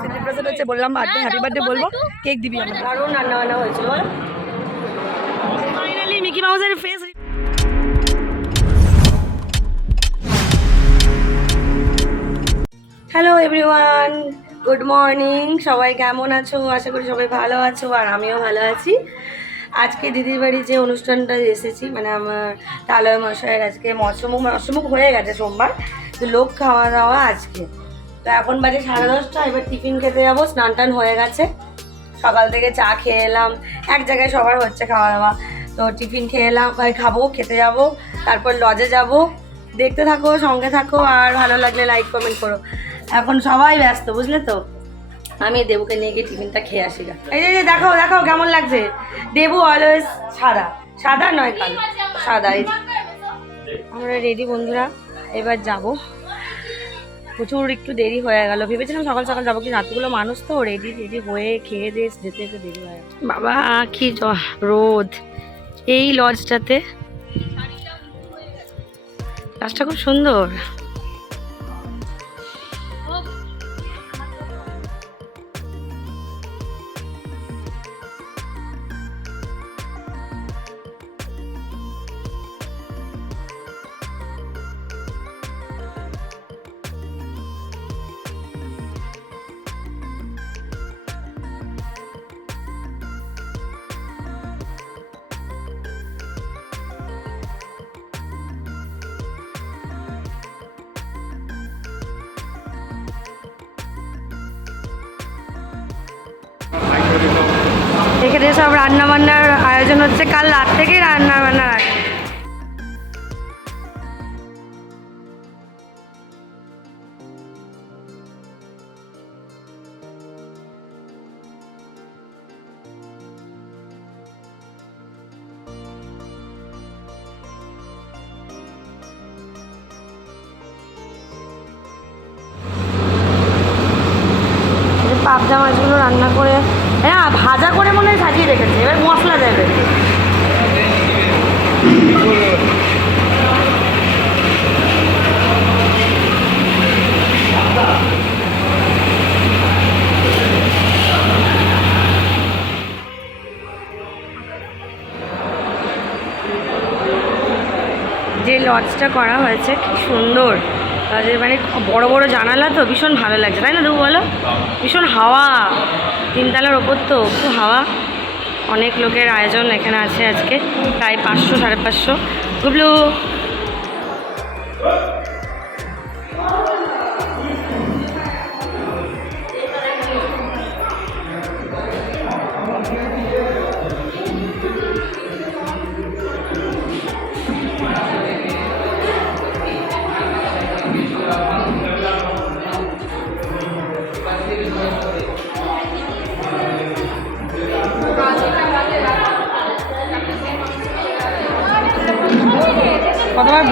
Celebration হচ্ছে বললাম birthday happy birthday বলব কেক দিবি আমাকে দারুণ রান্না বান্না হয়েছিল ফাইনালি মিকি মাউসের face hello everyone good morning সবাই কেমন আছো? আশা করি সবাই ভালো আছো আর আমিও ভালো আছি। আজকে দিদির বাড়ি যে অনুষ্ঠানটা এসেছি মানে আমার তালয় মশাইয়ের আজকে মৎস্যমুখ মৎস্যমুখ হয়ে গেছে সোমবার। তো লোক খাওয়া দাওয়া আজকে। তো এখন বাজে সাড়ে দশটা, এবার টিফিন খেতে যাব, স্নান টান হয়ে গেছে। সকাল থেকে চা খেয়ে এলাম, এক জায়গায় সবার হচ্ছে খাওয়া দাওয়া। তো টিফিন খেয়ে এলাম খাব, খেতে যাব, তারপর লজে যাব। দেখতে থাকো, সঙ্গে থাকো, আর ভালো লাগলে লাইক কমেন্ট করো। এখন সবাই ব্যস্ত, বুঝলে তো? আমি দেবুকে নিয়ে গিয়ে টিফিনটা খেয়ে আসি। এই যে দেখো দেখো, কেমন লাগছে? দেবু অলওয়েজ সাদা। সাদা নয় কালো, সাদা। আমরা রেডি বন্ধুরা, এবার যাব। প্রচুর একটু দেরি হয়ে গেল। ভেবেছিলাম সকাল সকাল যাব, কিন্তু রাতগুলো মানুষ তো রেডি রেডি হয়ে খেয়ে দিয়ে যেতে যেতে দেরি হয়ে গেল। বাবা, কি রোদ। এই লজটাতে। লজটা খুব সুন্দর। সব রান্নাবান্নার আয়োজন হচ্ছে কাল রাত থেকেই রান্নাবান্নার আয়োজন। এবার মশলা দেবে। যে লজটা করা হয়েছে, কি সুন্দর। লজের মানে বড় বড় জানালা তো, ভীষণ ভালো লাগছে, তাই না দেবু বলো? ভীষণ হাওয়া, তিনতলার ওপর তো, খুব হাওয়া। অনেক লোকের আয়োজন এখানে আছে আজকে প্রায় পাঁচশো সাড়ে পাঁচশো। গুবলু!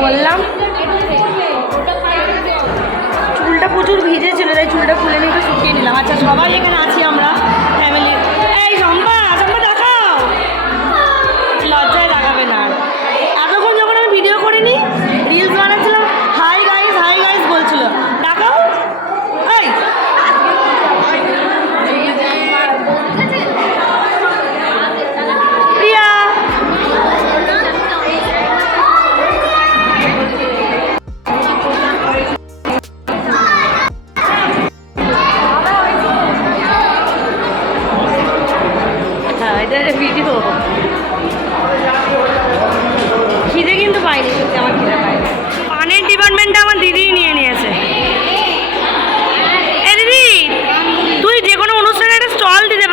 বললাম। চুলটা প্রচুর ভিজে ছিল তাই চুলটা খুলে নিয়ে শুকিয়ে নিলাম। আচ্ছা সবাই এখানে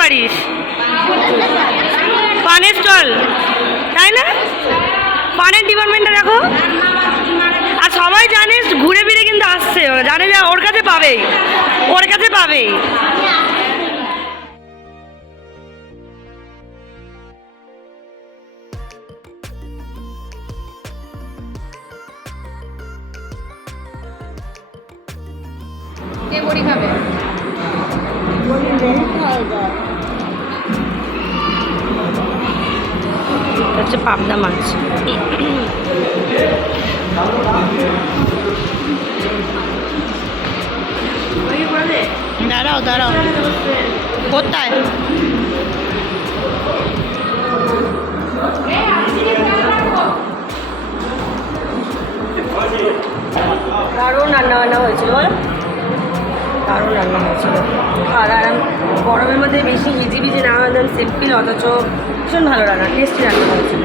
পারিস। পানের স্টল। তাই না? পানের ডিপার্টমেন্টটা দেখো। আর সবাই জানিস ঘুরে ফিরে কিন্তু আসছে। জানিস জানে যে ওর কাছে পাবেই। ওর কাছে পাবেই। হচ্ছে পাবদা মাছ। দাঁড়াও দাঁড়াও। কোথায়? দারুণ রান্না বান্না হয়েছিল বলো? দারুণ রান্না হয়েছিল। দাওয়া গরমের মধ্যে বেশি হিজি বিজি না একদম সিম্পল অথচ ভীষণ ভালো রান্না টেস্টি রান্না হয়েছিল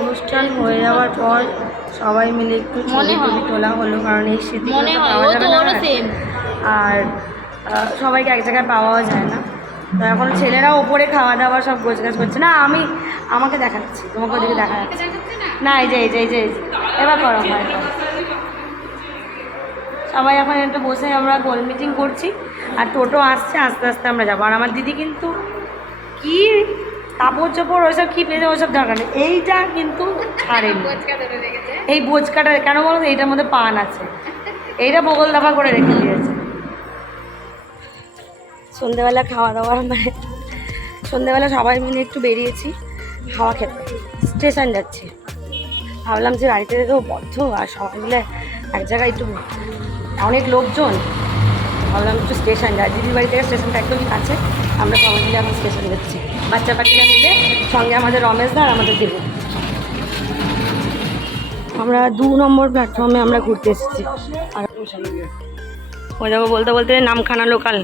অনুষ্ঠান হয়ে যাওয়ার পর সবাই মিলে একটু ছবি টবি তোলা হলো কারণ এই স্মৃতিগুলো মনে তো হয় পাওয়া যাবে না। আর। সবাইকে এক জায়গায় পাওয়াও যায় না। তো এখন ছেলেরা ওপরে খাওয়া দাওয়া সব গোছ গাছ করছে। না আমি আমাকে দেখাচ্ছি তোমাকে ওদিকে দেখা যাচ্ছে না এই যে এই যে এই যে এই যে। এবার করো করো। সবাই এখন একটু বসে আমরা গোল মিটিং করছি আর টোটো আসছে আস্তে আস্তে আমরা যাব। আর আমার দিদি কিন্তু কি কাপড় চোপড় ওইসব কি পেয়েছে ওইসব দরকার নেই। এইটা কিন্তু ছাড়েনি। এই বোচকাটা কেন বলো এইটার মধ্যে পান আছে। এইটা বগল দাফা করে রেখে দিয়েছে। সন্ধেবেলা খাওয়া দাওয়া মানে সন্ধেবেলা সবাই মিলে একটু বেরিয়েছি, হাওয়া খেতে। স্টেশন যাচ্ছি। ভাবলাম যে বাড়িতে থেকেও বদ্ধ, আর সবাই মিলে এক জায়গায় একটু অনেক লোকজন। ভাবলাম একটু স্টেশন যাই। দিদির বাড়ি থেকে স্টেশনটা একদমই কাছে। আমরা সবাই মিলে এখন স্টেশন যাচ্ছি। বাচ্চা পাখিরা মিলে সঙ্গে আমাদের রমেশ দা আর আমাদের দেবু আমরা দু নম্বর প্ল্যাটফর্মে আমরা ঘুরতে এসেছি। আর ওই যাব বলতে বলতে নামখানা লোকাল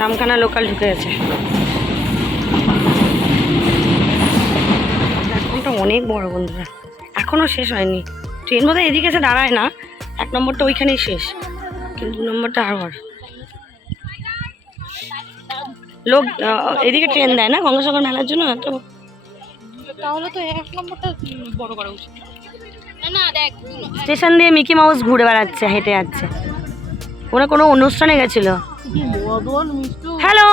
নামখানা লোকাল ঢুকে গেছে। প্ল্যাটফর্মটা অনেক বড় বন্ধুরা। এখনও শেষ হয়নি। ট্রেন বোধহয় এদিকে এসে দাঁড়ায় না। এক নম্বরটা ওইখানেই শেষ। কিন্তু দু নম্বরটা আর বড়। লোক এদিকে ট্রেন দেয় না গঙ্গাসাগর মেলার জন্য? এত তাহলে তো এক নম্বরটা বড় করা উচিত। দেখ স্টেশন দিয়ে মিকি মাউস ঘুরে বেড়াচ্ছে হেঁটে যাচ্ছে। ওরা কোনো অনুষ্ঠানে গেছিল? হ্যালো!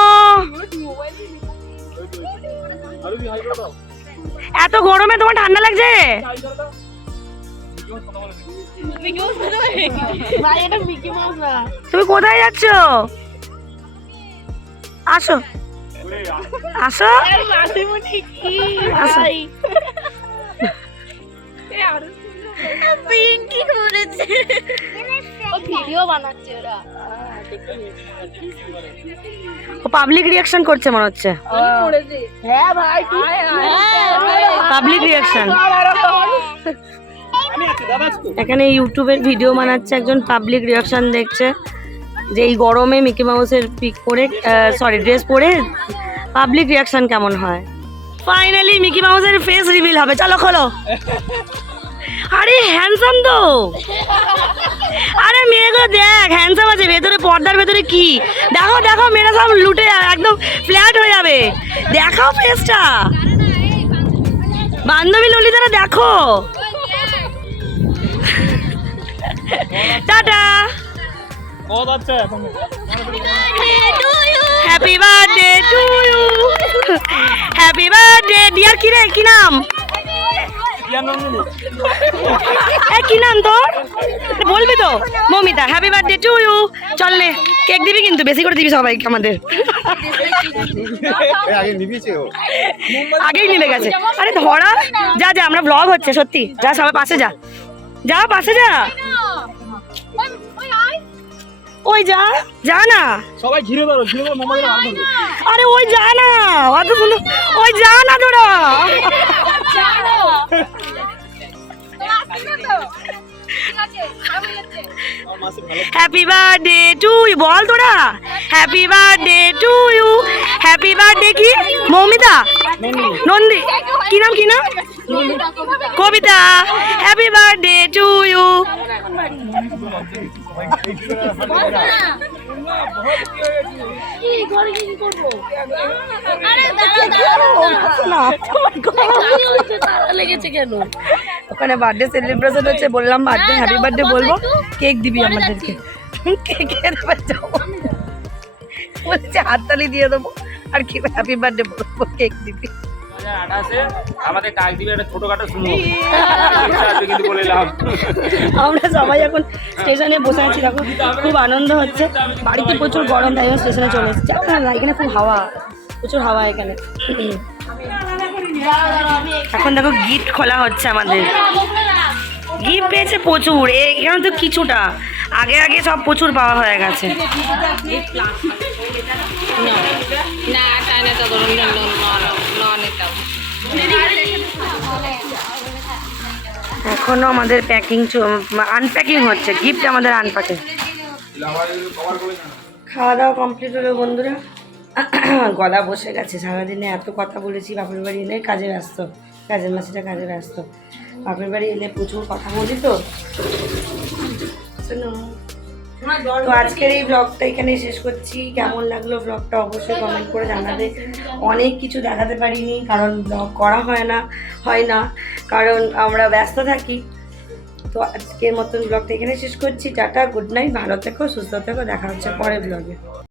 এত গরমে তোমার ঠান্ডা লাগছে? তুমি কোথায় যাচ্ছ? আসো। আসো। আসো। ও ভিডিও বানাচ্ছে ওরা। ও পাবলিক রিয়াকশন করছে মনে হচ্ছে। হ্যাঁ ভাই পাবলিক রিয়াকশন এখানে ইউটিউবের ভিডিও বানাচ্ছে একজন পাবলিক রিয়াকশন দেখছে। যে এই গরমে মিকি মাউসের পিক পরে সরি ড্রেস পরে পাবলিক রিয়াকশন কেমন হয়? ফাইনালি মিকি মাউসের ফেস রিভিল হবে। চলো খোলো। আরে হ্যান্ডসাম তো। আরে মেয়েগুলো দেখ হ্যান্ডসাম আছে, ভেতরে পর্দার ভেতরে কি? দেখো দেখো, মেয়েরা সব লুটে, একদম ফ্ল্যাট হয়ে যাবে। দেখাও ফেসটা বান্ধবী ললিতারা দেখো। Tata. Happy birthday to you happy birthday dear কি রে, কি নাম? কি নাম তোর? বলবি তো? Mamita happy birthday to you চল নে কেক দিবি কিন্তু বেশি করে দিবি সবাইকে আমাদের। আগে নিবিছে ও আগেই নেমে গেছে। আরে ধরা যা যা আমরা ব্লগ হচ্ছে সত্যি। যা সবাই পাশে যা। যা পাশে যা। ওই যা যা না। সবাই ঘিরে ধরো ঘিরে ধরো আরে ওই যা না অত সুন্দর। ওই যা না তোরা। হ্যাপি বার্থডে টু ইউ বল তোরা। Happy birthday to you happy birthday কি? মৌমিতা। নন্দী। কি নাম কি নাম? Kabita. Happy birthday to you ওখানে বার্থডে সেলিব্রেশন হচ্ছে, বললাম বার্থডে হ্যাপি বার্থডে বলব। কেক দিবি আমাদেরকে। কেক দেবে বলছে হাততালি দিয়ে দেবো। আর কি হ্যাপি বার্থডে বলব কেক দিবি। হাজার আঠাশে আমাদের কাকদ্বীপে একটা ছোটখাটো শুনো কিন্তু বলে লাভ আমরা সবাই এখন স্টেশনে বসে আছি দেখো খুব আনন্দ হচ্ছে বাড়িতে প্রচুর গরম তাই স্টেশনে চলে এসেছি এখানে খুব হাওয়া প্রচুর হাওয়া এখানে এখন দেখো গিফট খোলা হচ্ছে আমাদের গিফট পেয়েছে প্রচুর এ- এখানে তো কিছুটা আগে আগে সব প্রচুর পাওয়া হয়ে গেছে না এখনও আমাদের প্যাকিং আনপ্যাকিং হচ্ছে। গিফট আমাদের আনপ্যাকিং খাওয়া দাওয়া কমপ্লিট হলো বন্ধুরা। গলা বসে গেছে। সারাদিনে এত কথা বলেছি, বাপের বাড়ি এলে কাজে ব্যস্ত। কাজের মাসিটা কাজে ব্যস্ত। বাপের বাড়ি এলে প্রচুর কথা বলি তো। শোনো। তো আজকের এই ব্লগটা এখানে শেষ করছি। কেমন লাগল ব্লগটা অবশ্যই কমেন্ট করে জানাবে। অনেক কিছু দেখাতে পারিনি, কারণ ব্লগ করা হয় না হয় না। কারণ আমরা ব্যস্ত থাকি। তো আজকের মতন ব্লগটা এখানে শেষ করছি। টাটা গুড নাইট ভালো থেকো, সুস্থ থেকো, দেখা হচ্ছে পরে ব্লগে